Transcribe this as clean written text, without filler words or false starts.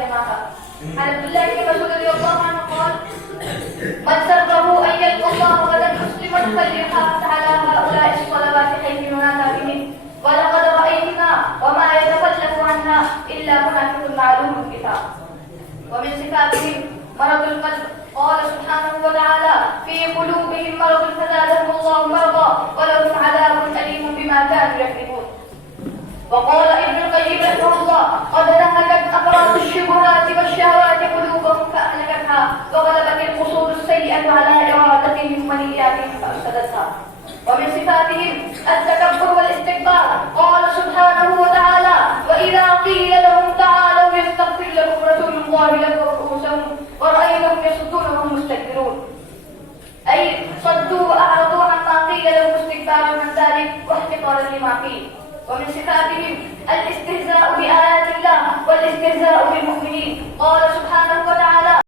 جماعة. عن عبد الله بن مسعود رضي الله عنه قال: من سره أن يلقى الله غدا مسلما فليحافظ على هؤلاء الصلوات حيث ينادى بهن، ولقد رأيتنا وما يتخلف عنها إلا منافق معلوم الكتاب. ومن صفاتهم مرض القلب، قال سبحانه وتعالى: في قلوبهم مرض فزادهم الله مرضا ولهم عذاب أليم بما كانوا يكذبون. وقال ابن القيم رحمه الله: قد نهكت أفراد الشبهات والشهوات قلوبهم فأهلكتها، وغلبت القصور السيئة على إرادتهم ونياتهم فأفسدتها. ومن صفاتهم التكبر والاستكبار، قال سبحانه وتعالى: وإذا قيل لهم تعالوا يستغفر لكم رسول الله لووا رؤوسهم ورأيتهم يصدون وهم مستكبرون، أي صدوا وأعرضوا عما قيل لهم استكبارا عن ذلك واحتقارا لما قيل. ومن صفاتهم الاستهزاء بآيات الله والاستهزاء بالمؤمنين، قال سبحانه